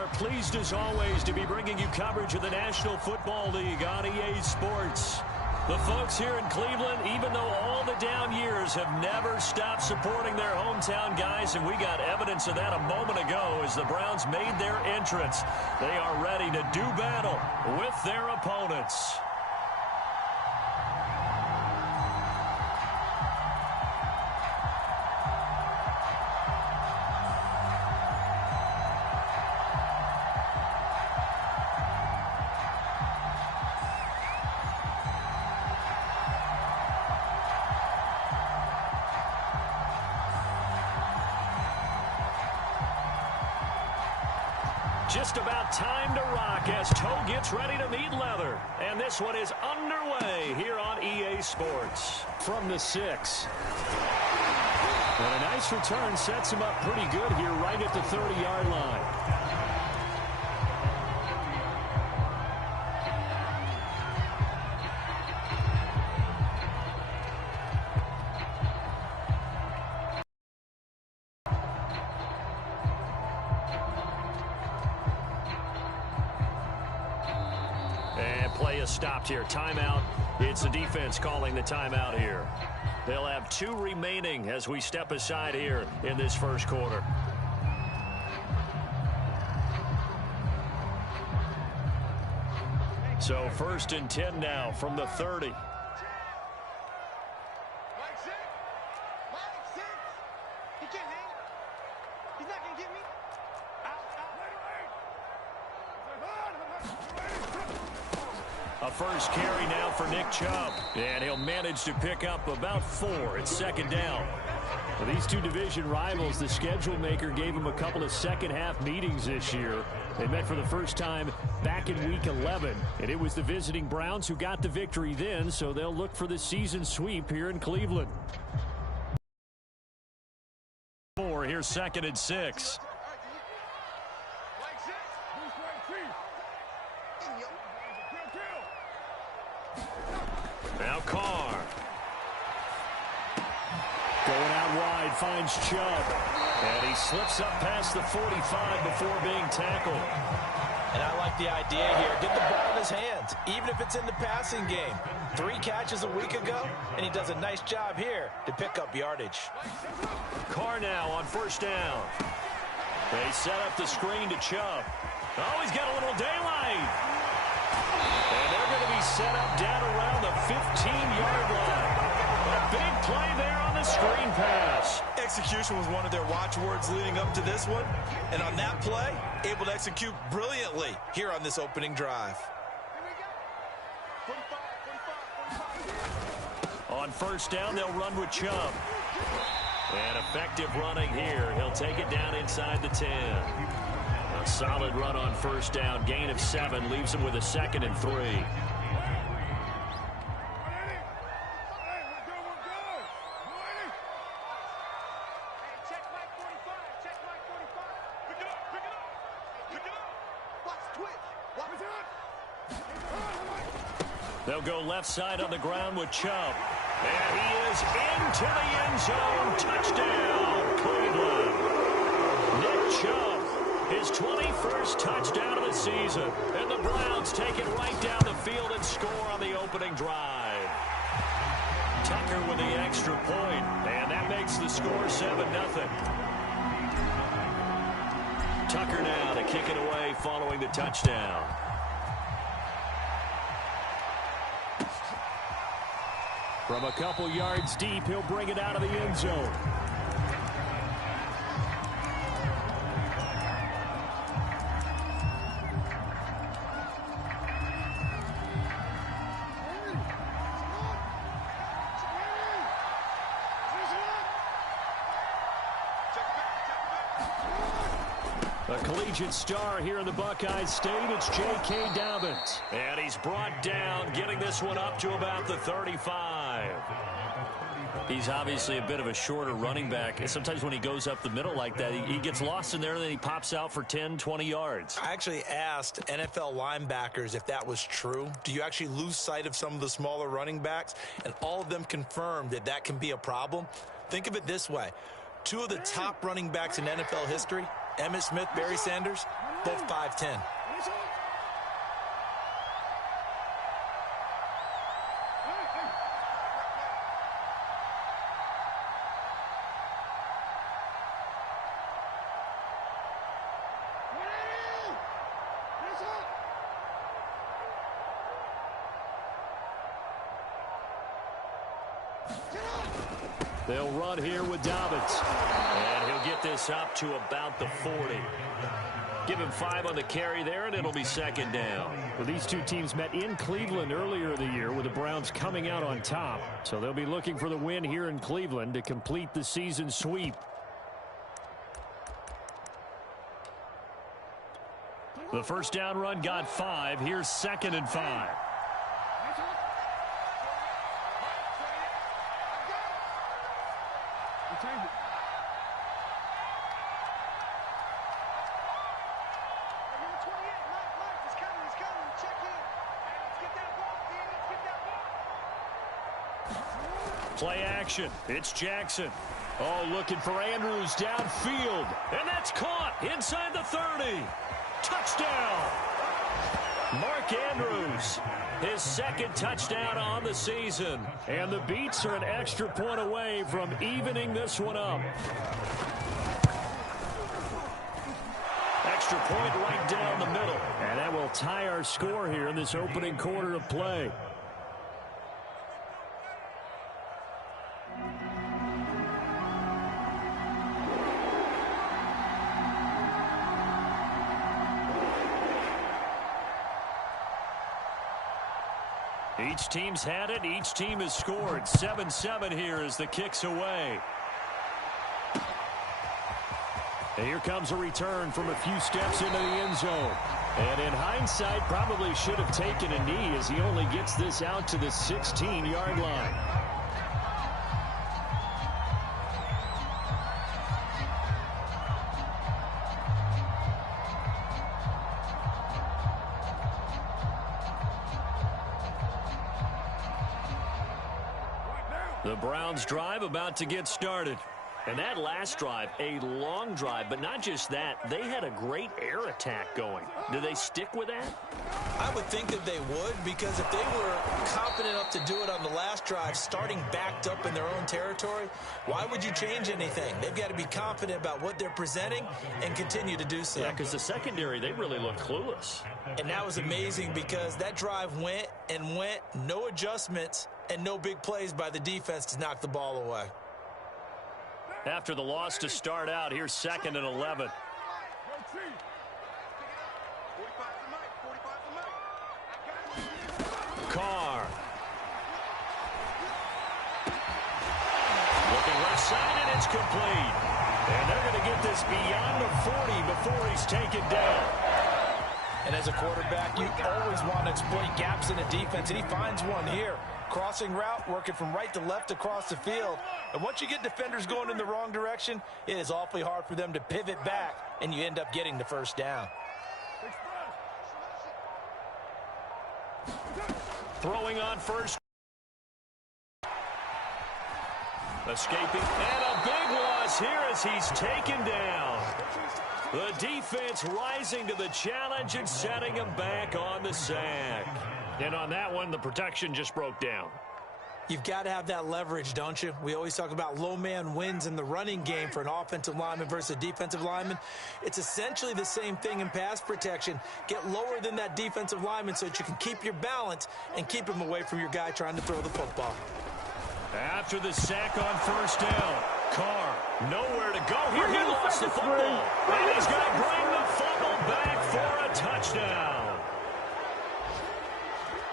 are pleased as always to be bringing you coverage of the National Football League on EA Sports. The folks here in Cleveland, even though all the down years, have never stopped supporting their hometown guys, and we got evidence of that a moment ago as the Browns made their entrance. They are ready to do battle with their opponents. Just about time to rock as toe gets ready to meet leather. And this one is underway here on EA Sports. From the 6. And a nice return sets him up pretty good here right at the 30-yard line. Play is stopped here. Timeout. It's the defense calling the timeout here. They'll have 2 remaining as we step aside here in this first quarter. So 1st and 10 now from the 30. A first carry now for Nick Chubb. And he'll manage to pick up about 4. It's 2nd down. Well, these 2 division rivals, the schedule maker gave them a couple of second-half meetings this year. They met for the first time back in Week 11. And it was the visiting Browns who got the victory then, so they'll look for the season sweep here in Cleveland. Here's 2nd and 6. Now Carr. Going out wide, finds Chubb. And he slips up past the 45 before being tackled. And I like the idea here. Get the ball in his hands, even if it's in the passing game. 3 catches a week ago, and he does a nice job here to pick up yardage. Carr now on 1st down. They set up the screen to Chubb. Oh, he's got a little daylight. And they're going to be set up down around the 15-yard line. A big play there on the screen pass. Execution was one of their watchwords leading up to this one. And on that play, able to execute brilliantly here on this opening drive. On 1st down, they'll run with Chubb. And effective running here. He'll take it down inside the 10. A solid run on 1st down. Gain of 7 leaves him with a 2nd and 3. They'll go left side on the ground with Chubb. And he is into the end zone. Touchdown, Cleveland. Nick Chubb, his 21st touchdown of the season. And the Browns take it right down the field and score on the opening drive. Tucker with the extra point, and that makes the score 7-0. Tucker now to kick it away following the touchdown. From a couple yards deep, he'll bring it out of the end zone. A collegiate star here in the Buckeye State, it's J.K. Dobbins. And he's brought down, getting this one up to about the 35. He's obviously a bit of a shorter running back. And sometimes when he goes up the middle like that, he gets lost in there, and then he pops out for 10, 20 yards. I actually asked NFL linebackers if that was true. Do you actually lose sight of some of the smaller running backs? And all of them confirmed that that can be a problem. Think of it this way. 2 of the top running backs in NFL history Emmitt Smith, Barry Sanders, both 5'10". They'll run here with Dobbins. And he'll get this up to about the 40. Give him 5 on the carry there, and it'll be second down. Well, these two teams met in Cleveland earlier in the year with the Browns coming out on top. So they'll be looking for the win here in Cleveland to complete the season sweep. The first down run got 5. Here's 2nd and 5. Play action. It's Jackson. Oh, looking for Andrews downfield. And that's caught inside the 30. Touchdown. Mark Andrews, his 2nd touchdown on the season. And the Beats are an extra point away from evening this one up. Extra point right down the middle. And that will tie our score here in this opening quarter of play. Each team's had it. Each team has scored. 7-7 here as the kick's away. And here comes a return from a few steps into the end zone. And in hindsight, probably should have taken a knee as he only gets this out to the 16-yard line. The Browns drive about to get started. And that last drive, a long drive, but not just that, they had a great air attack going. Do they stick with that? I would think that they would, because if they were confident enough to do it on the last drive, starting backed up in their own territory, why would you change anything? They've got to be confident about what they're presenting and continue to do so. Yeah, because the secondary, they really look clueless. And that was amazing because that drive went and went, no adjustments, and no big plays by the defense to knock the ball away. After the loss to start out, here's 2nd and 11. Carr. Looking left side, and it's complete. And they're going to get this beyond the 40 before he's taken down. And as a quarterback, you always want to exploit gaps in a defense, and he finds one here. Crossing route, working from right to left across the field. And once you get defenders going in the wrong direction, it is awfully hard for them to pivot back, and you end up getting the first down. Throwing on first. Escaping. And a big loss here as he's taken down. The defense rising to the challenge and setting him back on the sack. And on that one, the protection just broke down. You've got to have that leverage, don't you? We always talk about low man wins in the running game for an offensive lineman versus a defensive lineman. It's essentially the same thing in pass protection. Get lower than that defensive lineman so that you can keep your balance and keep him away from your guy trying to throw the football. After the sack on first down, Carr nowhere to go here. He lost the football, and he's going to bring the fumble back for a touchdown.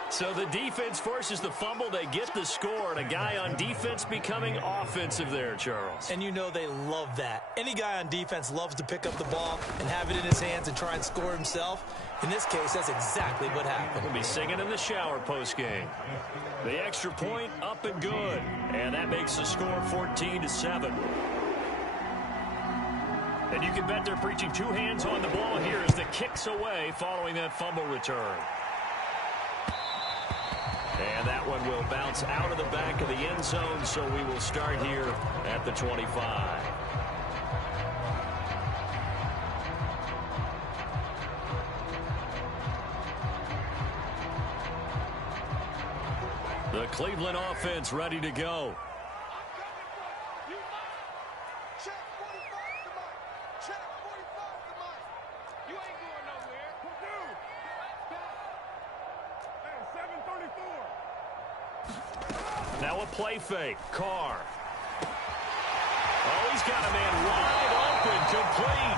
So the defense forces the fumble. They get the score, and a guy on defense becoming offensive there, Charles. And you know they love that. Any guy on defense loves to pick up the ball and have it in his hands and try and score himself. In this case, that's exactly what happened. We'll be singing in the shower postgame. The extra point up and good. And that makes the score 14-7. And you can bet they're preaching two hands on the ball here as the kick's away following that fumble return. And that one will bounce out of the back of the end zone, so we will start here at the 25. The Cleveland offense ready to go. Now a play fake. Carr. Oh, he's got a man wide open, complete.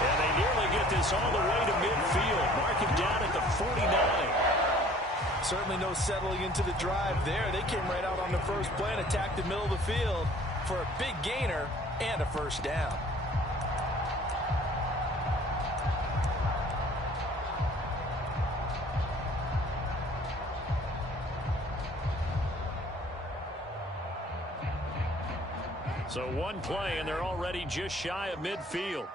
And they nearly get this all the way to midfield. Mark him down at the 49. Certainly no settling into the drive there. They came right out on the first play and attacked the middle of the field for a big gainer and a first down. So one play, and they're already just shy of midfield.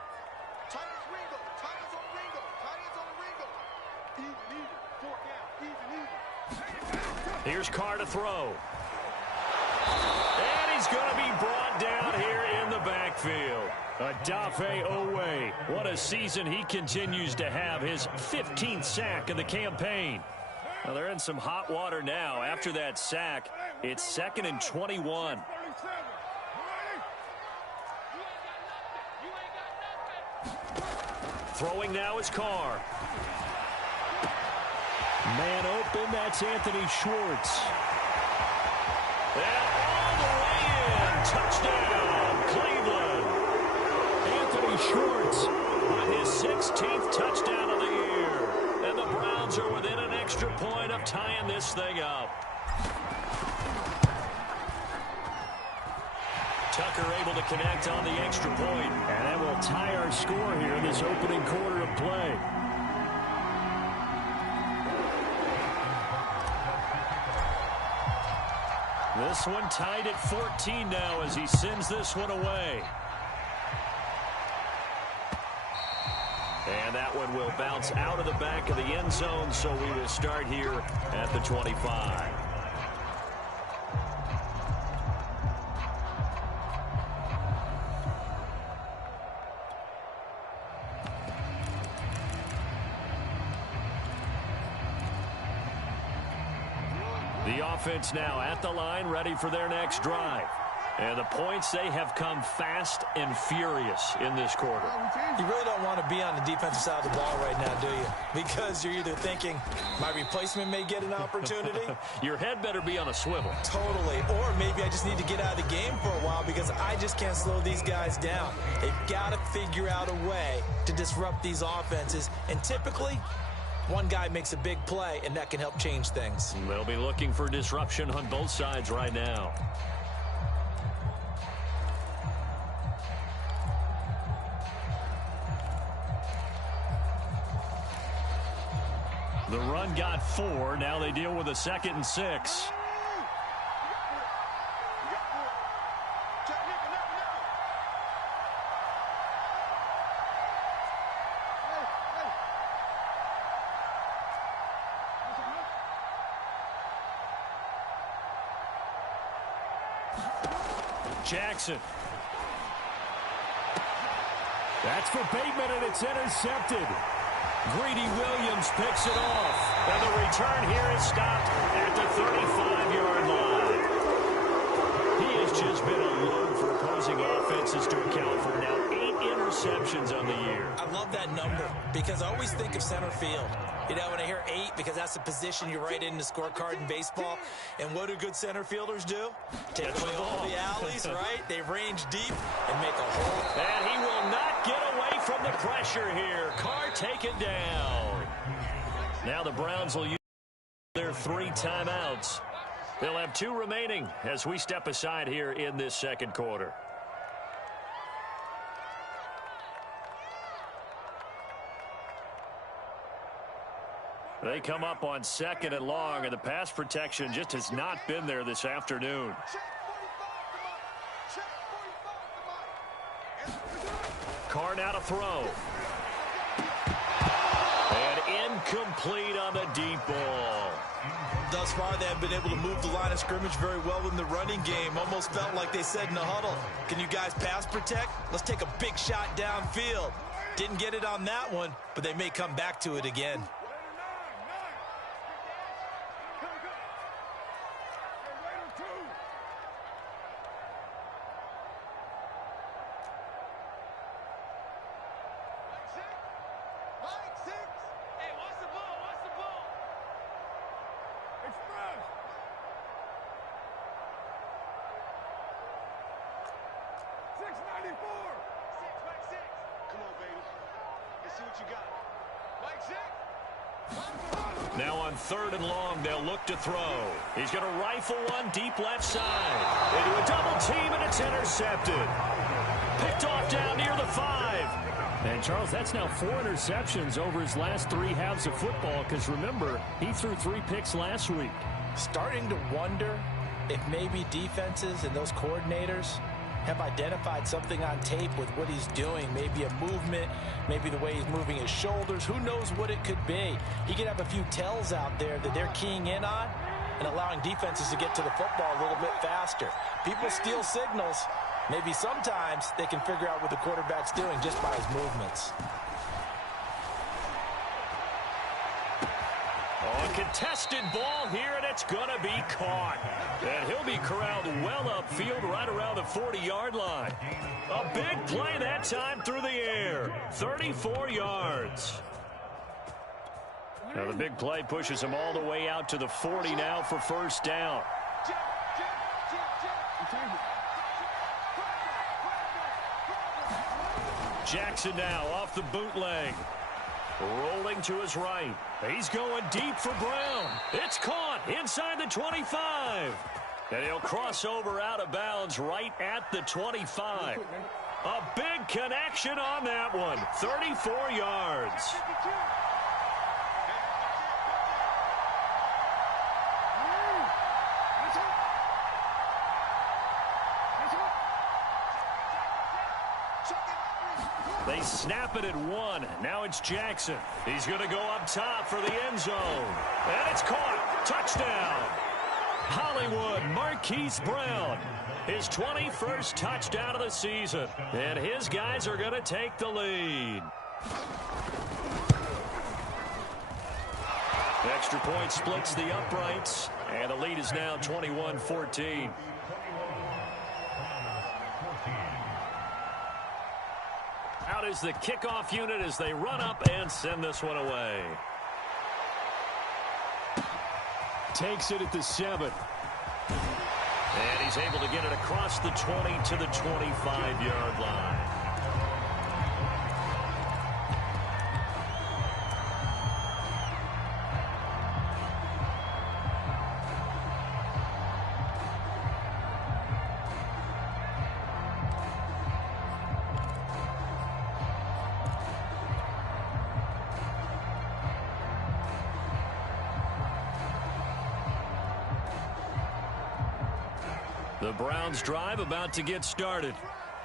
Here's Carr to throw. And he's going to be brought down here in the backfield. Odafe Owe. What a season he continues to have. His 15th sack of the campaign. Now they're in some hot water now. After that sack, it's 2nd and 21. Throwing now is Carr. Man open, that's Anthony Schwartz. And all the way in. Touchdown, Cleveland. Anthony Schwartz with his 16th touchdown of the year. And the Browns are within an extra point of tying this thing up. Tucker able to connect on the extra point. And that will tie our score here in this opening quarter of play. This one tied at 14 now as he sends this one away. And that one will bounce out of the back of the end zone, so we will start here at the 25. The offense now at the line, ready for their next drive. And the points, they have come fast and furious in this quarter. You really don't want to be on the defensive side of the ball right now, do you? Because you're either thinking, my replacement may get an opportunity. Your head better be on a swivel. Totally. Or maybe I just need to get out of the game for a while because I just can't slow these guys down. They've got to figure out a way to disrupt these offenses. And typically, one guy makes a big play, and that can help change things. They'll be looking for disruption on both sides right now. The run got 4. Now they deal with a 2nd and 6. Jackson. That's for Bateman, and it's intercepted. Greedy Williams picks it off. And the return here is stopped at the 35-yard line. He has just been a load for opposing offenses to account for now 8 interceptions on the year. I love that number because I always think of center field. You know, when I hear 8, because that's the position you write in the scorecard in baseball. And what do good center fielders do? Take away all the alleys, right? They range deep and make a hole. And he will not get away from the pressure here. Carr taken down. Now the Browns will use their 3 timeouts. They'll have 2 remaining as we step aside here in this second quarter. They come up on 2nd and long, and the pass protection just has not been there this afternoon. Carr now to throw. And incomplete on the deep ball. Thus far, they have been able to move the line of scrimmage very well in the running game. Almost felt like they said in the huddle, can you guys pass protect? Let's take a big shot downfield. Didn't get it on that one, but they may come back to it again. Come on, baby. Let's see what you got. Mike six. Now on 3rd and long, they'll look to throw. He's going to rifle one deep left side. Into a double team, and it's intercepted. Picked off down near the 5. And, Charles, that's now 4 interceptions over his last 3 halves of football because, remember, he threw 3 picks last week. Starting to wonder if maybe defenses and those coordinators have identified something on tape with what he's doing. Maybe a movement, maybe the way he's moving his shoulders. Who knows what it could be? He could have a few tells out there that they're keying in on and allowing defenses to get to the football a little bit faster. People steal signals. Maybe sometimes they can figure out what the quarterback's doing just by his movements. A contested ball here, and it's going to be caught. And he'll be corralled well upfield right around the 40-yard line. A big play that time through the air. 34 yards. Now the big play pushes him all the way out to the 40 now for first down. Jackson now off the bootleg. Rolling to his right. He's going deep for Brown. It's caught inside the 25. And he'll cross over out of bounds right at the 25. A big connection on that one. 34 yards. They snap it at 1. Now it's Jackson. He's going to go up top for the end zone. And it's caught. Touchdown. Hollywood Marquise Brown. His 21st touchdown of the season. And his guys are going to take the lead. Extra point splits the uprights. And the lead is now 21-14. Out is the kickoff unit as they run up and send this one away. Takes it at the 7. And he's able to get it across the 20 to the 25-yard line. The Browns drive about to get started.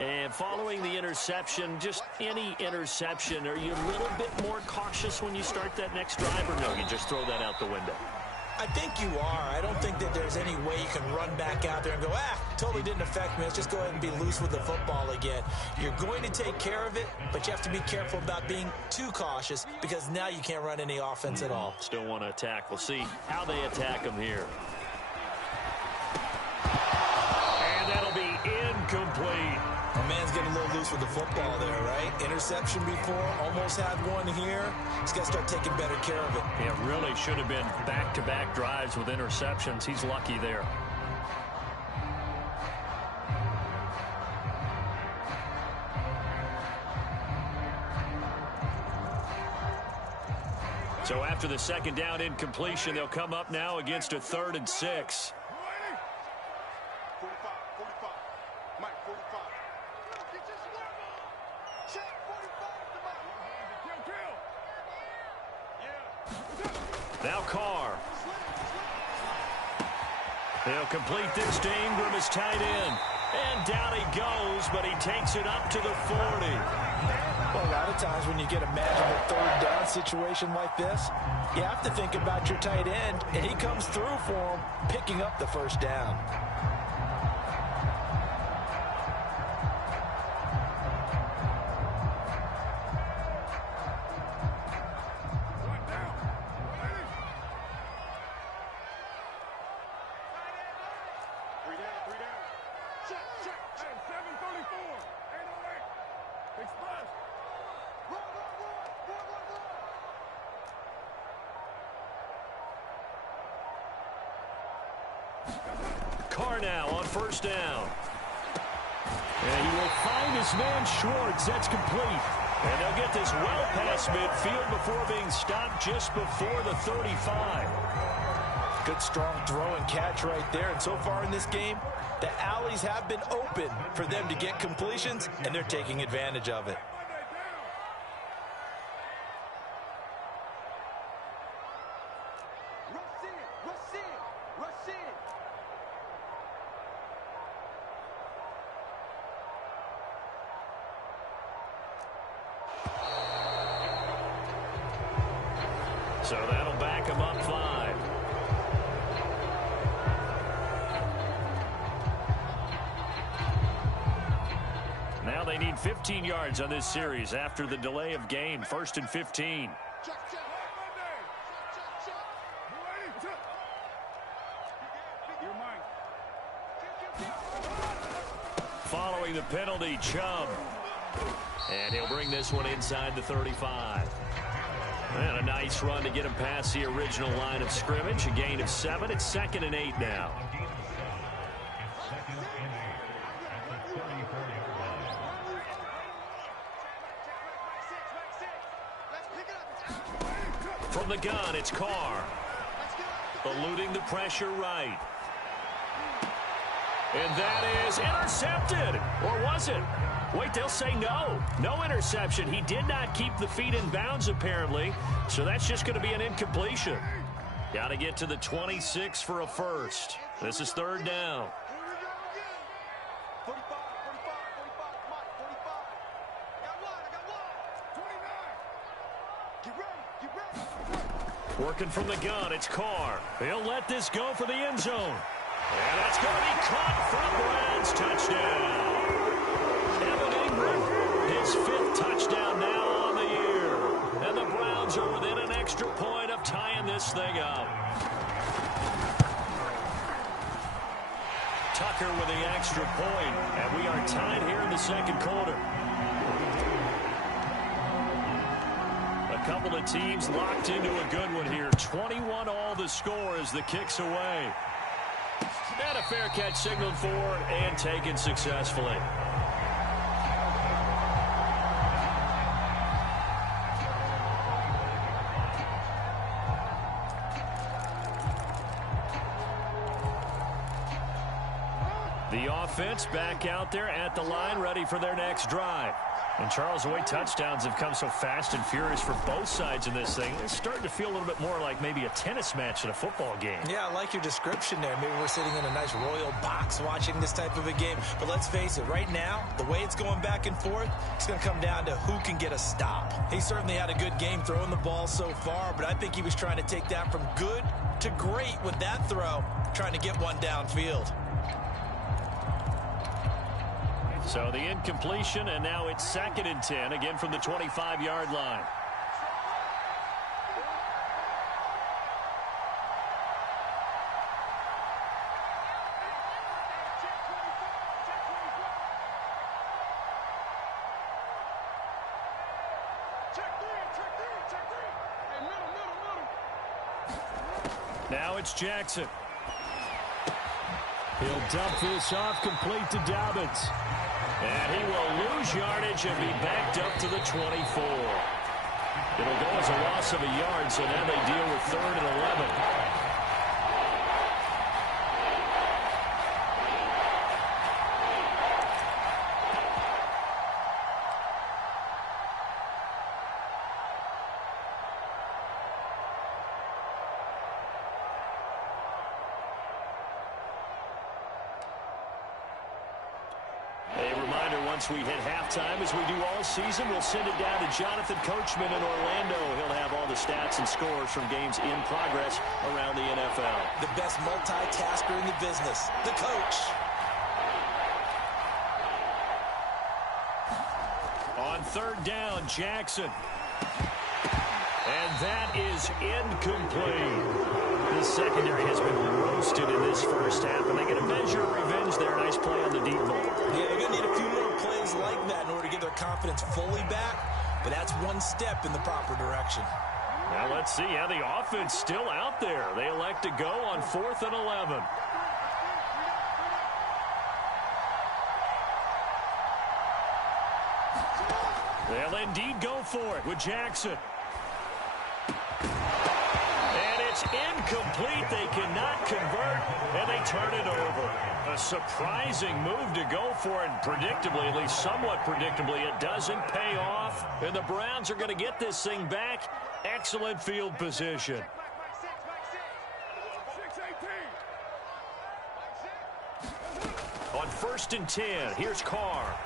And following the interception, just any interception, are you a little bit more cautious when you start that next drive, or no, you just throw that out the window? I think you are. I don't think that there's any way you can run back out there and go, totally didn't affect me. Let's just go ahead and be loose with the football again. You're going to take care of it, but you have to be careful about being too cautious because now you can't run any offense at all. Still want to attack. We'll see how they attack them here. Incomplete. A man's getting a little loose with the football there, right? Interception before, almost had one here. He's got to start taking better care of it. It really should have been back-to-back drives with interceptions. He's lucky there. So after the second down incompletion, they'll come up now against a 3rd and 6. Now Carr. They'll complete this to Ingram as tight end. And down he goes, but he takes it up to the 40. Well, a lot of times when you get a magical 3rd down situation like this, you have to think about your tight end, and he comes through for him, picking up the 1st down. Carr now on 1st down. And he will find his man Schwartz. That's complete. And they'll get this well past midfield before being stopped just before the 35. Good strong throw and catch right there. And so far in this game, the alleys have been open for them to get completions, and they're taking advantage of it. So that'll back him up 5. Now they need 15 yards on this series after the delay of game. 1st and 15. Following the penalty, Chubb. And he'll bring this one inside the 35. And a nice run to get him past the original line of scrimmage. A gain of 7. It's 2nd and 8 now. From the gun, it's Carr. Eluding the pressure right. And that is intercepted. Or was it? Wait, they'll say no. No interception. He did not keep the feet in bounds, apparently. So that's just going to be an incompletion. Got to get to the 26 for a first. This is 3rd down. 45, 45, 45, come on, 45. I got one. 29. Get ready. Working from the gun, it's Carr. He'll let this go for the end zone. And that's going to be caught from Browns. Touchdown. His 5th touchdown now on the year. And the Browns are within an extra point of tying this thing up. Tucker with the extra point. And we are tied here in the 2nd quarter. A couple of teams locked into a good one here. 21 all the score as the kick's away. And a fair catch signaled for and taken successfully. The offense back out there at the line, ready for their next drive. And Charles, the way touchdowns have come so fast and furious for both sides in this thing, it's starting to feel a little bit more like maybe a tennis match in a football game. Yeah, I like your description there. Maybe we're sitting in a nice royal box watching this type of a game. But let's face it, right now, the way it's going back and forth, it's going to come down to who can get a stop. He certainly had a good game throwing the ball so far, but I think he was trying to take that from good to great with that throw, trying to get one downfield. So the incompletion, and now it's 2nd and 10, again from the 25-yard line. Now it's Jackson. He'll dump this off complete to Dobbins. And he will lose yardage and be backed up to the 24. It'll go as a loss of a yard, so now they deal with 3rd and 11. Once we hit halftime, as we do all season, we'll send it down to Jonathan Coachman in Orlando. He'll have all the stats and scores from games in progress around the NFL. The best multitasker in the business, the coach. On 3rd down, Jackson. And that is incomplete. The secondary has been roasted in this first half, and they get a measure of revenge there. Nice play on the deep ball. Yeah, they're going to need a few more plays like that in order to get their confidence fully back, but that's one step in the proper direction. Now let's see how the offense still out there. They elect to go on 4th and 11. They'll indeed go for it with Jackson. It's incomplete. They cannot convert, and they turn it over. A surprising move to go for it. Predictably, at least somewhat predictably, it doesn't pay off. And the Browns are going to get this thing back. Excellent field position. On 1st and 10, here's Carr.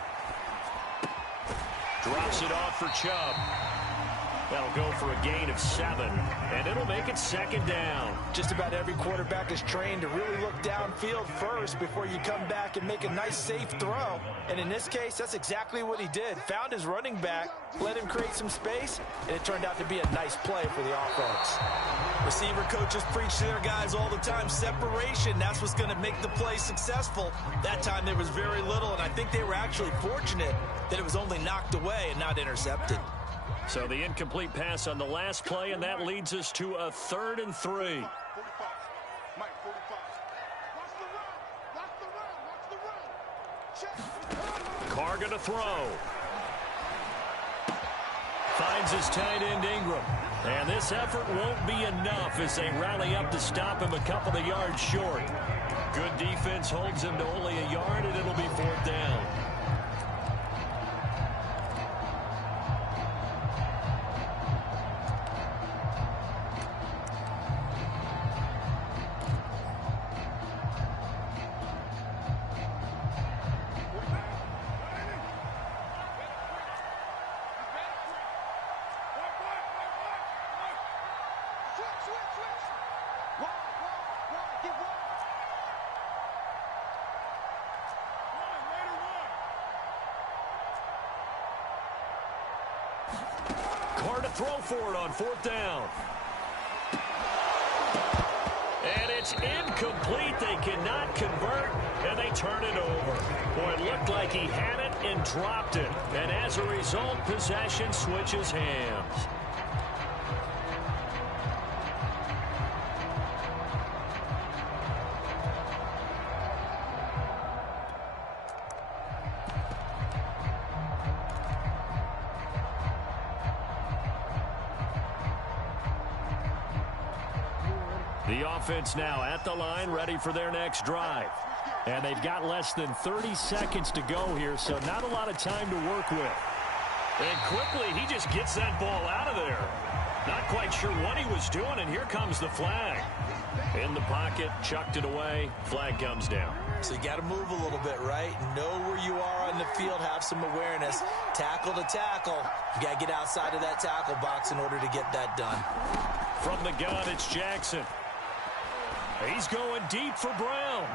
Drops it off for Chubb. That'll go for a gain of 7, and it'll make it 2nd down. Just about every quarterback is trained to really look downfield first before you come back and make a nice, safe throw. And in this case, that's exactly what he did. Found his running back, let him create some space, and it turned out to be a nice play for the offense. Receiver coaches preach to their guys all the time. Separation, that's what's going to make the play successful. That time there was very little, and I think they were actually fortunate that it was only knocked away and not intercepted. So the incomplete pass on the last play, and that leads us to a 3rd and 3. Carr going to throw. Finds his tight end Ingram. And this effort won't be enough as they rally up to stop him a couple of yards short. Good defense holds him to only a yard, and it'll be 4th down. Carr to throw for it on 4th down. And it's incomplete. They cannot convert, and they turn it over. Boy, it looked like he had it and dropped it. And as a result, possession switches hands. The offense now at the line, ready for their next drive. And they've got less than 30 seconds to go here, so not a lot of time to work with. And quickly, he just gets that ball out of there. Not quite sure what he was doing, and here comes the flag. In the pocket, chucked it away, flag comes down. So you got to move a little bit, right? Know where you are on the field, have some awareness. Tackle to tackle. You got to get outside of that tackle box in order to get that done. From the gun, it's Jackson. He's going deep for Brown.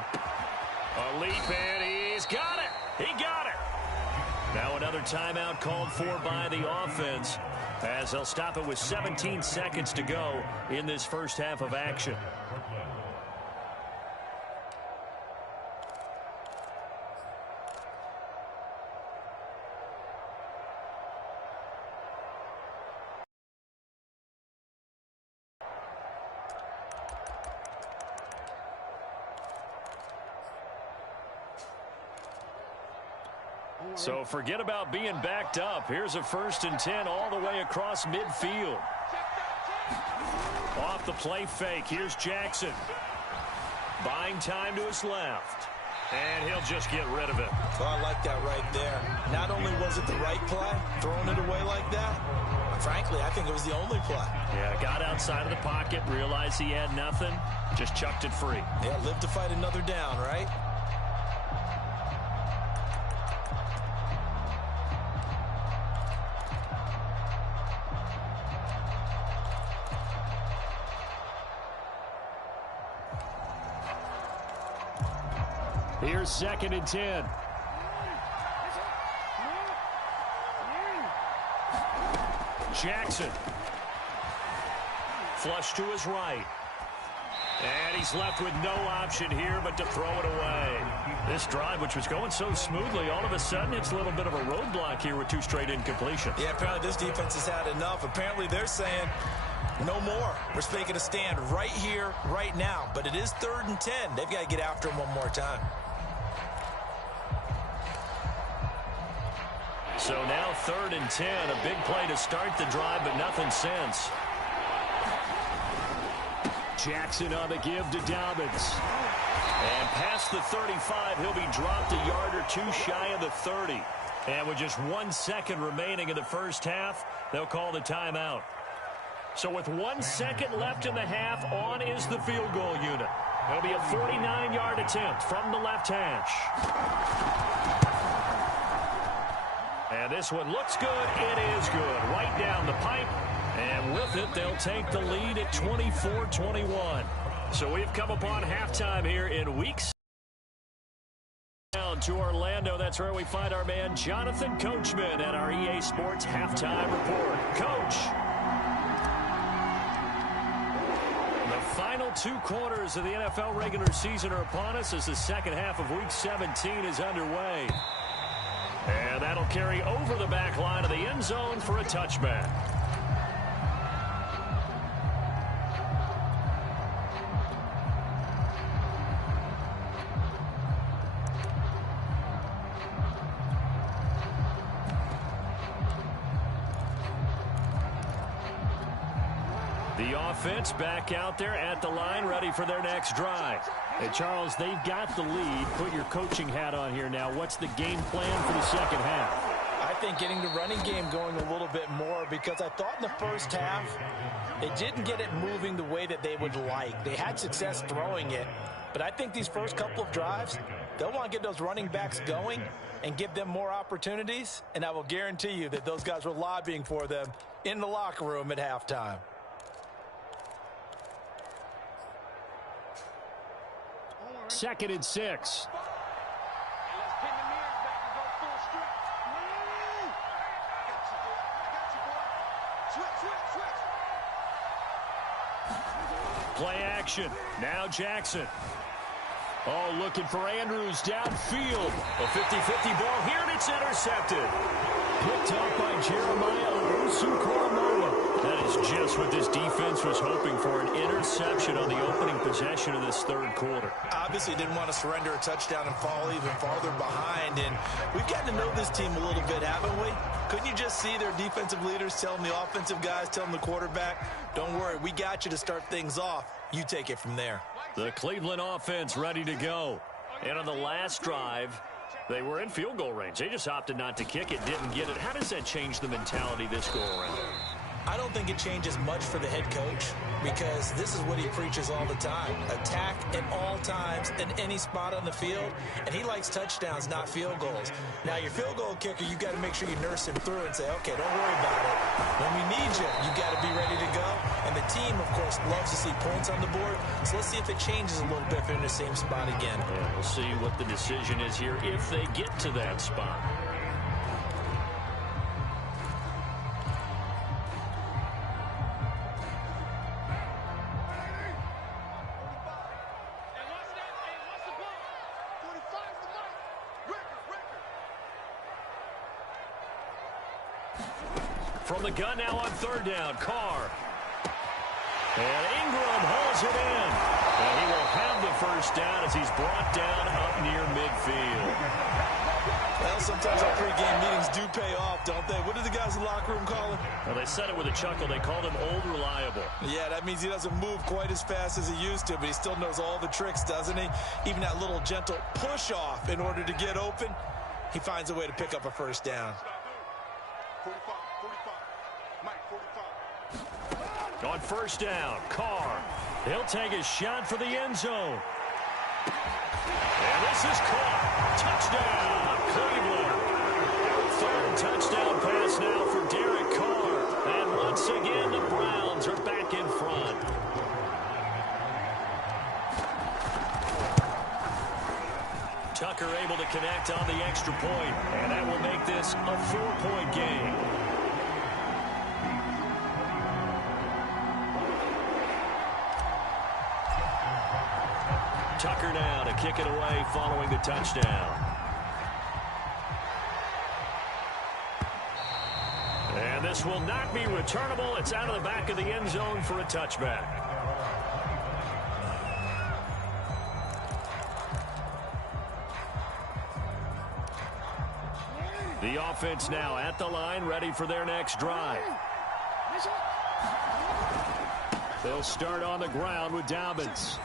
A leap, and he's got it. He got it. Now another timeout called for by the offense as they'll stop it with 17 seconds to go in this first half of action. So forget about being backed up. Here's a 1st and 10 all the way across midfield. Off the play fake, here's Jackson. Buying time to his left. And he'll just get rid of it. Oh, I like that right there. Not only was it the right play, throwing it away like that, but frankly, I think it was the only play. Yeah, got outside of the pocket, realized he had nothing, just chucked it free. Yeah, live to fight another down, right? Here's 2nd and 10. Jackson. Flush to his right. And he's left with no option here but to throw it away. This drive, which was going so smoothly, all of a sudden it's a little bit of a roadblock here with 2 straight incompletions. Yeah, apparently this defense has had enough. Apparently they're saying no more. We're making a stand right here, right now. But it is 3rd and 10. They've got to get after him one more time. So now 3rd and 10. A big play to start the drive, but nothing since. Jackson on the give to Dobbins. And past the 35, he'll be dropped a yard or two shy of the 30. And with just 1 second remaining in the first half, they'll call the timeout. So with 1 second left in the half, on is the field goal unit. It'll be a 49-yard attempt from the left hash. And this one looks good. It is good. Right down the pipe. And with it, they'll take the lead at 24-21. So we've come upon halftime here in Week 6. Down to Orlando. That's where we find our man Jonathan Coachman at our EA Sports Halftime Report. Coach. The final 2 quarters of the NFL regular season are upon us as the second half of Week 17 is underway. And that'll carry over the back line of the end zone for a touchback. The offense back out there at the line, ready for their next drive. Hey, Charles, they've got the lead. Put your coaching hat on here now. What's the game plan for the second half? I think getting the running game going a little bit more, because I thought in the first half they didn't get it moving the way that they would like. They had success throwing it, but I think these first couple of drives, they'll want to get those running backs going and give them more opportunities, and I will guarantee you that those guys were lobbying for them in the locker room at halftime. Second and 6. Play action. Now Jackson. Oh, looking for Andrews downfield. A 50-50 ball here, and it's intercepted. Picked off by Jeremiah Owusu-Koramoah. That is just what this defense was hoping for, an interception on the opening possession of this third quarter. Obviously didn't want to surrender a touchdown and fall even farther behind. And we've gotten to know this team a little bit, haven't we? Couldn't you just see their defensive leaders telling the offensive guys, telling the quarterback, don't worry, we got you to start things off. You take it from there. The Cleveland offense ready to go. And on the last drive, they were in field goal range. They just opted not to kick it, didn't get it. How does that change the mentality this go around? I don't think it changes much for the head coach, because this is what he preaches all the time. Attack at all times in any spot on the field, and he likes touchdowns, not field goals. Now, your field goal kicker, you got to make sure you nurse him through and say, okay, don't worry about it. When we need you, you got to be ready to go. And the team, of course, loves to see points on the board, so let's see if it changes a little bit if they're in the same spot again. Yeah, we'll see what the decision is here if they get to that spot. From the gun now on third down, Carr. And Ingram hauls it in. And he will have the first down as he's brought down up near midfield. Well, sometimes our pregame meetings do pay off, don't they? What do the guys in the locker room call him? Well, they said it with a chuckle. They called him Old Reliable. Yeah, that means he doesn't move quite as fast as he used to, but he still knows all the tricks, doesn't he? Even that little gentle push-off in order to get open, he finds a way to pick up a first down. 45, 45. Mike, 45. On first down, Carr. He'll take a shot for the end zone. And this is caught. Touchdown, Cleveland. Third touchdown pass now for Derek Carr. And once again, the Browns are back in front. Tucker able to connect on the extra point, and that will make this a 4-point game. Tucker now to kick it away following the touchdown. And this will not be returnable. It's out of the back of the end zone for a touchback. The offense now at the line, ready for their next drive. They'll start on the ground with Dobbins.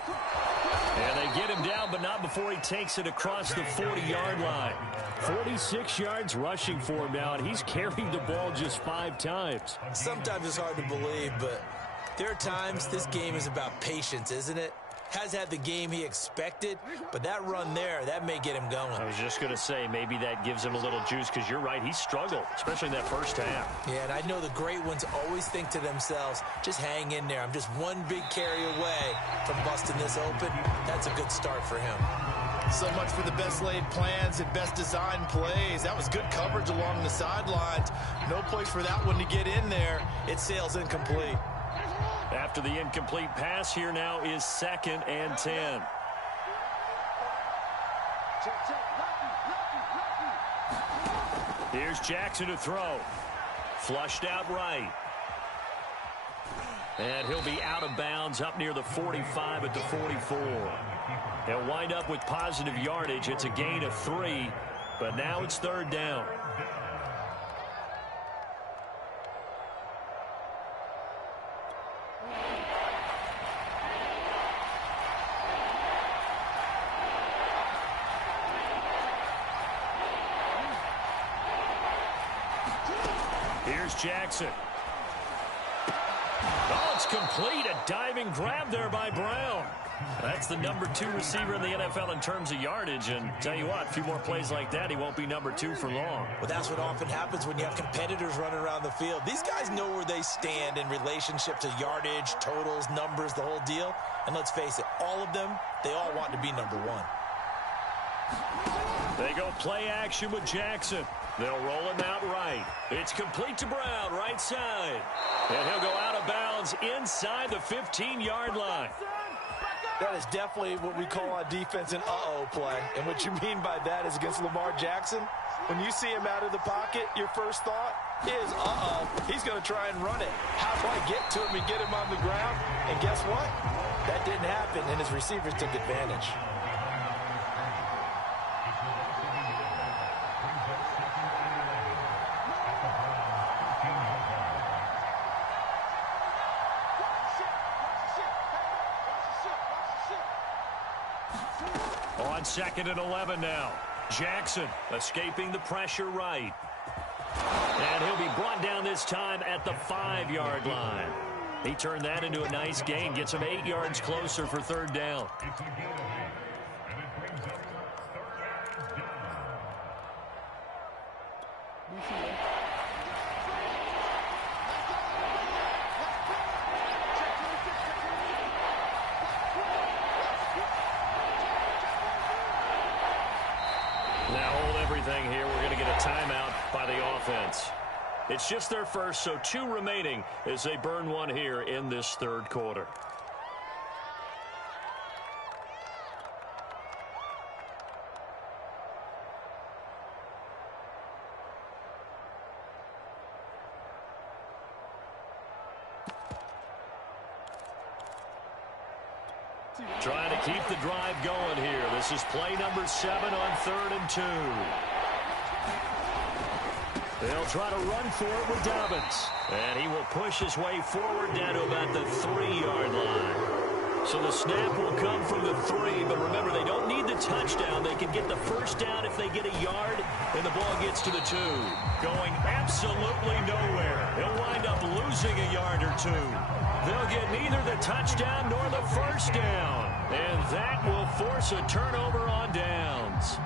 And they get him down, but not before he takes it across the 40-yard line. 46 yards rushing for him now, and he's carried the ball just 5 times. Sometimes it's hard to believe, but there are times this game is about patience, isn't it? Has had the game he expected, but that run there, that may get him going. I was just going to say, maybe that gives him a little juice, because you're right, he struggled, especially in that first half. Yeah, and I know the great ones always think to themselves, just hang in there. I'm just one big carry away from busting this open. That's a good start for him. So much for the best laid plans and best designed plays. That was good coverage along the sidelines. No place for that one to get in there. It sails incomplete. After the incomplete pass, here now is 2nd and 10. Here's Jackson to throw. Flushed out right. And he'll be out of bounds up near the 45 at the 44. They'll wind up with positive yardage. It's a gain of 3, but now it's 3rd down. Here's Jackson. Oh, it's complete. A diving grab there by Brown. That's the number 2 receiver in the NFL in terms of yardage. And tell you what, a few more plays like that, he won't be number 2 for long. Well, that's what often happens when you have competitors running around the field. These guys know where they stand in relationship to yardage, totals, numbers, the whole deal. And let's face it, all of them, they all want to be number 1. They go play action with Jackson. They'll roll him out right. It's complete to Brown, right side. And he'll go out of bounds inside the 15-yard line. That is definitely what we call on defense an uh-oh play. And what you mean by that is against Lamar Jackson, when you see him out of the pocket, your first thought is, uh-oh, he's going to try and run it. How do I get to him and get him on the ground? And guess what? That didn't happen, and his receivers took advantage. On 2nd and 11 now. Jackson escaping the pressure right. And he'll be brought down this time at the 5-yard line. He turned that into a nice gain. Gets him 8 yards closer for 3rd down. Here, we're going to get a timeout by the offense. It's just their first, so 2 remaining as they burn 1 here in this 3rd quarter. Trying to keep the drive going here. This is play number 7 on 3rd and 2. They'll try to run for it with Dobbins. And he will push his way forward down to about the 3-yard line. So the snap will come from the 3, but remember, they don't need the touchdown. They can get the first down if they get a yard, and the ball gets to the 2. Going absolutely nowhere. He'll wind up losing a yard or 2. They'll get neither the touchdown nor the first down. And that will force a turnover on downs.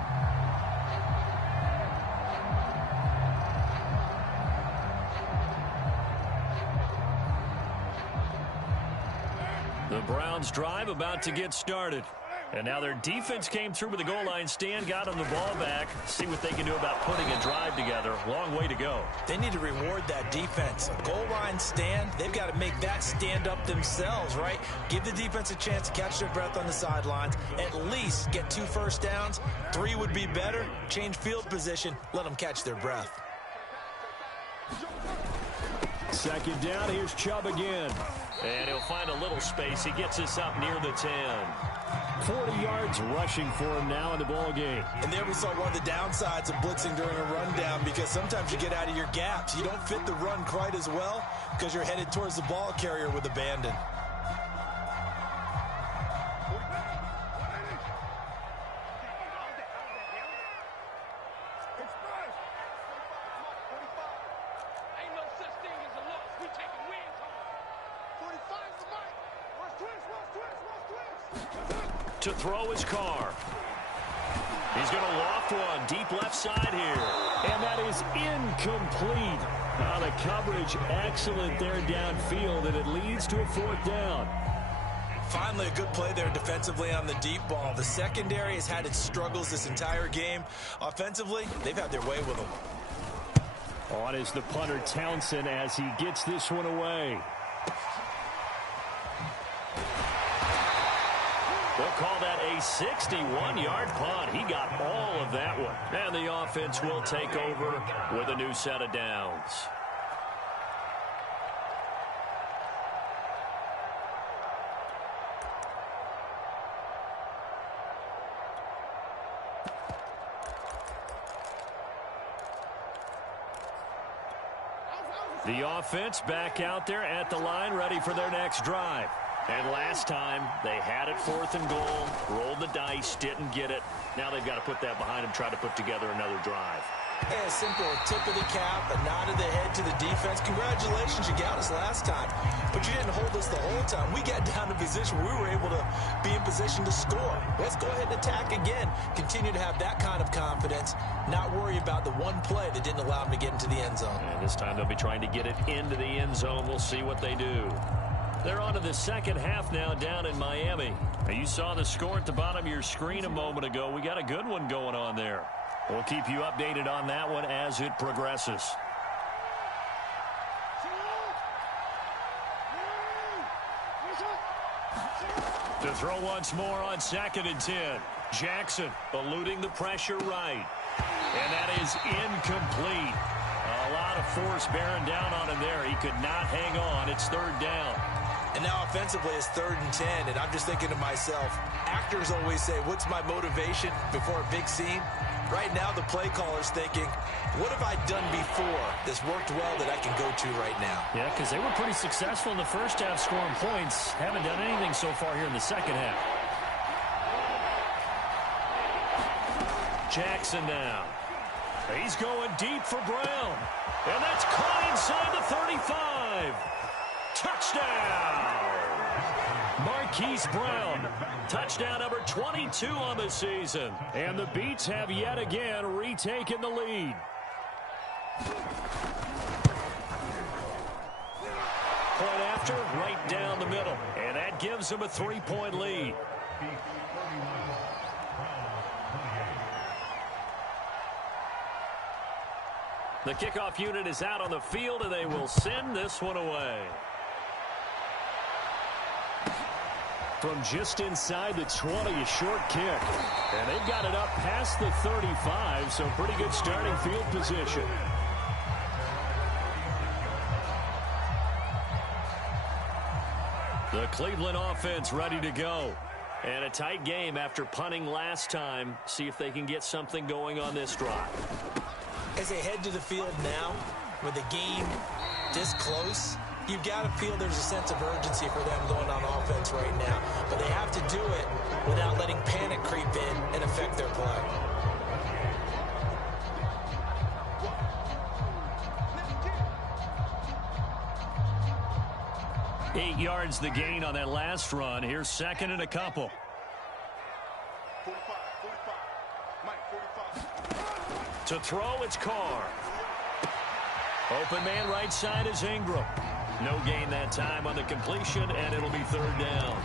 The Browns drive about to get started. And now their defense came through with the goal line stand, got them the ball back. See what they can do about putting a drive together. Long way to go. They need to reward that defense. A goal line stand, they've got to make that stand up themselves, right? Give the defense a chance to catch their breath on the sidelines. At least get 2 first downs. 3 would be better. Change field position. Let them catch their breath. Second down, here's Chubb again. And he'll find a little space. He gets us up near the 10. 40 yards rushing for him now in the ball game. And there we saw one of the downsides of blitzing during a rundown, because sometimes you get out of your gaps. You don't fit the run quite as well because you're headed towards the ball carrier with abandon. To throw his car. He's going to loft one deep left side here. And that is incomplete. The coverage excellent there downfield, and it leads to a fourth down. Finally, a good play there defensively on the deep ball. The secondary has had its struggles this entire game. Offensively, they've had their way with them. On is the punter Townsend as he gets this one away. We'll call that a 61-yard punt. He got all of that one. And the offense will take over with a new set of downs. The offense back out there at the line, ready for their next drive. And last time, they had it 4th and goal, rolled the dice, didn't get it. Now they've got to put that behind them, try to put together another drive. Yeah, simple tip of the cap, a nod of the head to the defense. Congratulations, you got us last time. But you didn't hold us the whole time. We got down to a position where we were able to be in position to score. Let's go ahead and attack again. Continue to have that kind of confidence, not worry about the one play that didn't allow them to get into the end zone. And this time they'll be trying to get it into the end zone. We'll see what they do. They're on to the second half now down in Miami. Now, you saw the score at the bottom of your screen a moment ago. We got a good one going on there. We'll keep you updated on that one as it progresses. To throw once more on 2nd and 10. Jackson eluding the pressure right. And that is incomplete. A lot of force bearing down on him there. He could not hang on. It's 3rd down. And now offensively it's 3rd and 10, and I'm just thinking to myself, actors always say, what's my motivation before a big scene? Right now the play caller's thinking, what have I done before that's worked well that I can go to right now? Yeah, because they were pretty successful in the first half scoring points. Haven't done anything so far here in the second half. Jackson now. He's going deep for Brown. And that's caught inside the 35. Touchdown! Marquise Brown. Touchdown number 22 on the season. And the Beats have yet again retaken the lead. Point after, right down the middle. And that gives them a 3-point lead. The kickoff unit is out on the field, and they will send this one away. From just inside the 20, a short kick. And they've got it up past the 35, so pretty good starting field position. The Cleveland offense ready to go. And a tight game after punting last time. See if they can get something going on this drive. As they head to the field now, with the game this close, you've got to feel there's a sense of urgency for them going on offense right now. But they have to do it without letting panic creep in and affect their play. Eight yards the gain on that last run. Here's 2nd and a couple. 45. Mike, 45. To throw, it's Carr. Open man right side is Ingram. No gain that time on the completion, and it'll be 3rd down.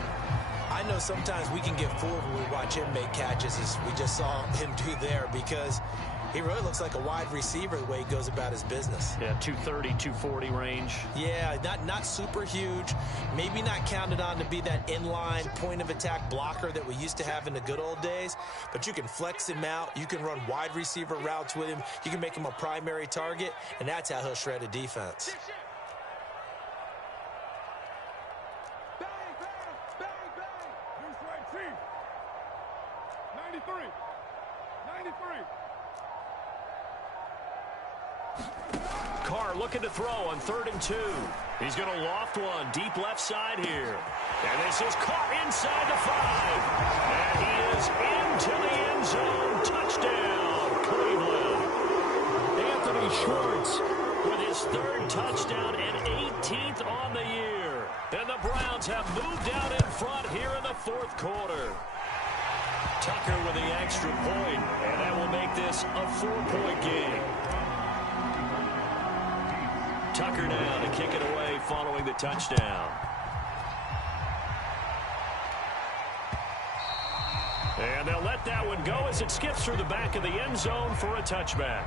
I know sometimes we can get fooled when we watch him make catches, as we just saw him do there, because he really looks like a wide receiver the way he goes about his business. Yeah, 230, 240 range. Yeah, not super huge. Maybe not counted on to be that inline point-of-attack blocker that we used to have in the good old days, but you can flex him out. You can run wide receiver routes with him. You can make him a primary target, and that's how he'll shred a defense. Carr looking to throw on 3rd and 2. He's going to loft one deep left side here. And this is caught inside the 5. And he is into the end zone. Touchdown, Cleveland. Anthony Schwartz with his 3rd touchdown and 18th on the year. And the Browns have moved out in front here in the 4th quarter. Tucker with the extra point, and that will make this a 4-point game. Tucker now to kick it away following the touchdown. And they'll let that one go as it skips through the back of the end zone for a touchback.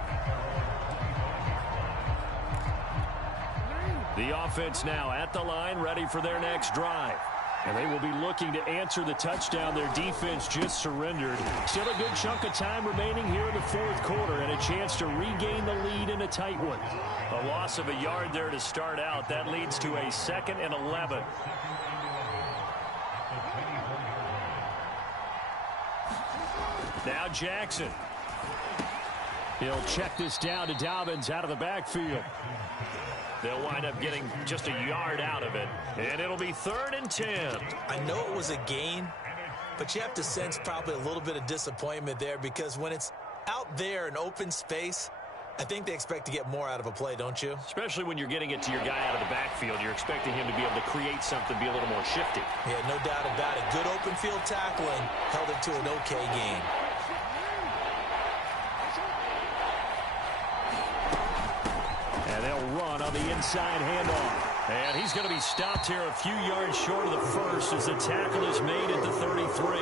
The offense now at the line, ready for their next drive. And they will be looking to answer the touchdown their defense just surrendered. Still a good chunk of time remaining here in the 4th quarter and a chance to regain the lead in a tight one. A loss of a yard there to start out. That leads to a 2nd and 11. Now Jackson. He'll check this down to Dobbins out of the backfield. They'll wind up getting just a yard out of it, and it'll be 3rd and 10. I know it was a gain, but you have to sense probably a little bit of disappointment there because when it's out there in open space, I think they expect to get more out of a play, don't you? Especially when you're getting it to your guy out of the backfield. You're expecting him to be able to create something, be a little more shifty. Yeah, no doubt about it. Good open field tackling held it to an okay game. And they'll run on the inside handoff. And he's going to be stopped here a few yards short of the first as the tackle is made at the 33.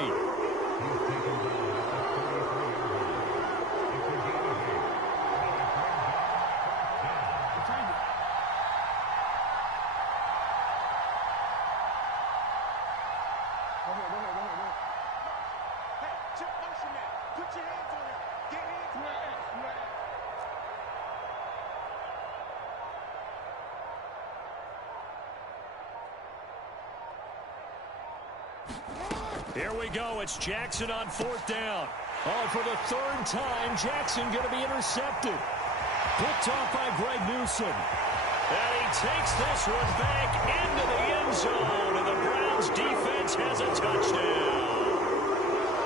Here we go. It's Jackson on 4th down. Oh, for the 3rd time, Jackson going to be intercepted. Picked off by Greg Newsom. And he takes this one back into the end zone. And the Browns defense has a touchdown.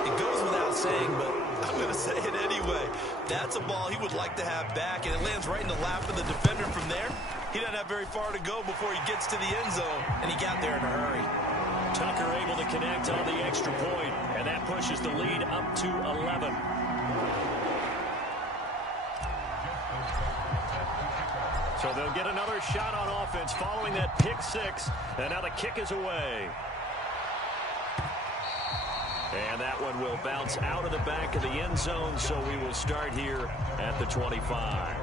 It goes without saying, but I'm going to say it anyway. That's a ball he would like to have back, and it lands right in the lap of the defender from there. He doesn't have very far to go before he gets to the end zone, and he got there in a hurry. Tucker able to connect on the extra point, and that pushes the lead up to 11. So they'll get another shot on offense following that pick 6, and now the kick is away. And that one will bounce out of the back of the end zone, so we will start here at the 25.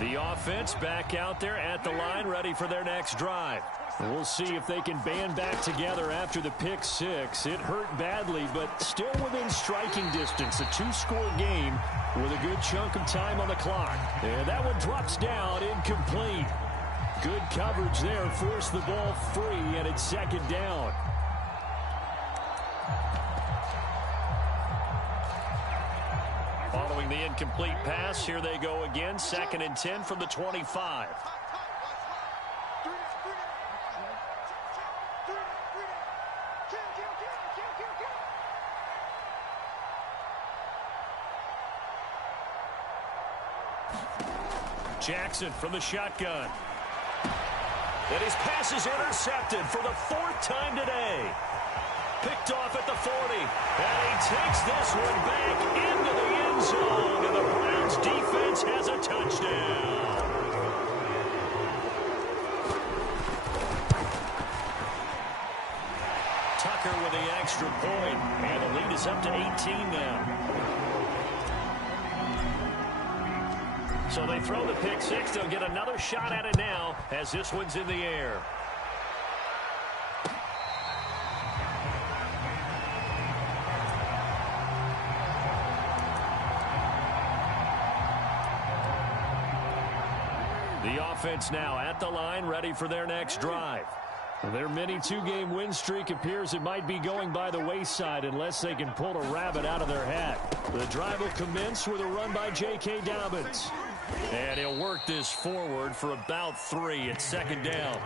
The offense back out there at the line, ready for their next drive. We'll see if they can band back together after the pick 6. It hurt badly, but still within striking distance. A 2-score game with a good chunk of time on the clock. And that one drops down, incomplete. Good coverage there, forced the ball free, and it's 2nd down. Following the incomplete pass, here they go again. 2nd and 10 from the 25. Jackson from the shotgun. And his pass is intercepted for the 4th time today. Picked off at the 40. And he takes this one back into the end zone. And the Browns defense has a touchdown. Tucker with the extra point. And the lead is up to 18 now. So they throw the pick 6. They'll get another shot at it now as this one's in the air. The offense now at the line, ready for their next drive. Their mini two-game win streak appears it might be going by the wayside unless they can pull a rabbit out of their hat. The drive will commence with a run by J.K. Dobbins. And he'll work this forward for about 3. It's second down.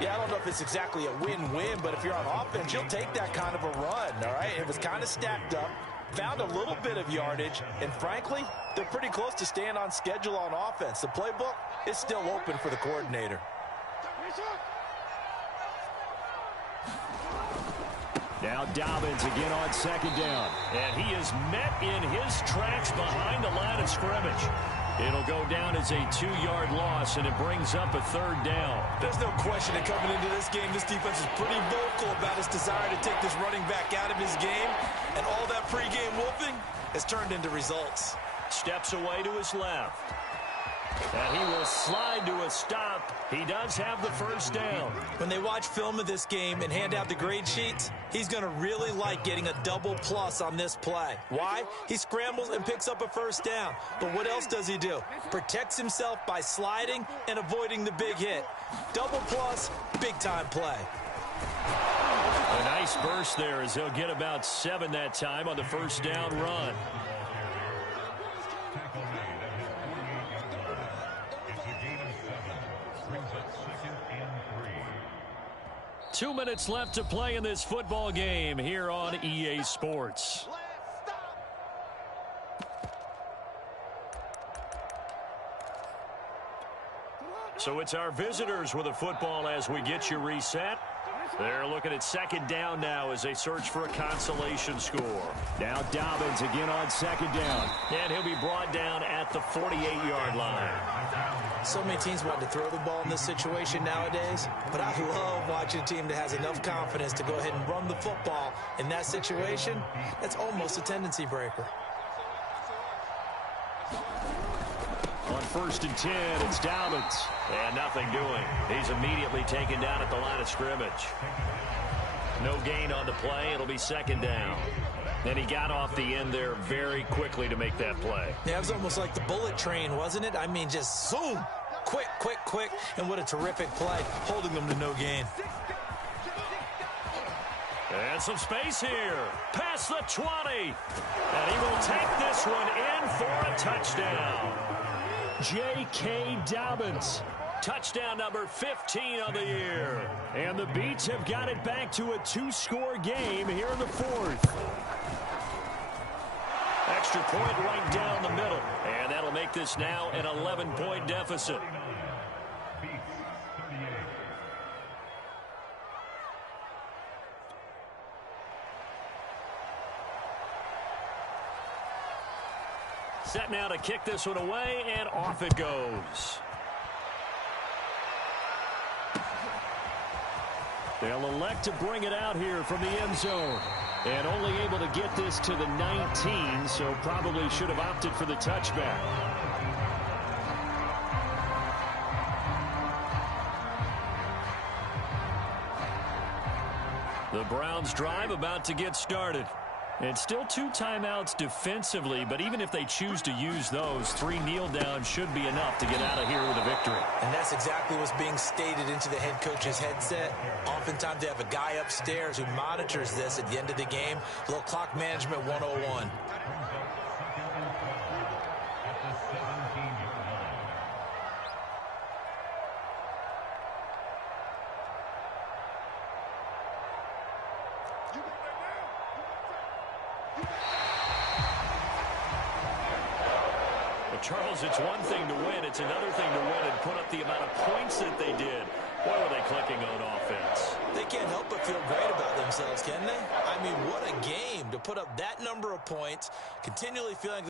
Yeah, I don't know if it's exactly a win-win, but if you're on offense, you'll take that kind of a run, all right? It was kind of stacked up, found a little bit of yardage, and frankly, they're pretty close to staying on schedule on offense. The playbook is still open for the coordinator. Now Dobbins again on second down. And he is met in his tracks behind the line of scrimmage. It'll go down as a 2-yard loss, and it brings up a third down. There's no question that coming into this game, this defense is pretty vocal about its desire to take this running back out of his game. And all that pregame wolfing has turned into results. Steps away to his left. And he will slide to a stop. He does have the first down. When they watch film of this game and hand out the grade sheets, he's going to really like getting a double plus on this play. Why? He scrambles and picks up a first down. But what else does he do? Protects himself by sliding and avoiding the big hit. Double plus, big-time play. A nice burst there as he'll get about 7 that time on the first down run. Two minutes left to play in this football game here on EA Sports. So it's our visitors with a football as we get you reset. They're looking at second down now as they search for a consolation score. Now Dobbins again on second down. And he'll be brought down at the 48-yard line. So many teams want to throw the ball in this situation nowadays, but I love watching a team that has enough confidence to go ahead and run the football in that situation. That's almost a tendency breaker. On 1st and 10, it's Dobbins. And nothing doing. He's immediately taken down at the line of scrimmage. No gain on the play. It'll be second down. Then he got off the end there very quickly to make that play. Yeah, it was almost like the bullet train, wasn't it? I mean, just zoom. Quick, quick, quick. And what a terrific play, holding them to no gain. And some space here. Past the 20. And he will take this one in for a touchdown. J.K. Dobbins. Touchdown number 15 of the year. And the Beats have got it back to a 2-score game here in the 4th. Extra point right down the middle. And that'll make this now an 11-point deficit. Set now to kick this one away, and off it goes. They'll elect to bring it out here from the end zone. And only able to get this to the 19, so probably should have opted for the touchback. The Browns drive about to get started. And still 2 timeouts defensively, but even if they choose to use those, 3 kneel downs should be enough to get out of here with a victory. And that's exactly what's being stated into the head coach's headset. Oftentimes they have a guy upstairs who monitors this at the end of the game. A little clock management 101. Charles, it's one thing to win. It's another thing to win and put up the amount of points that they did. Boy, were they clicking on offense. They can't help but feel great about themselves, can they? I mean, what a game to put up that number of points, continually feeling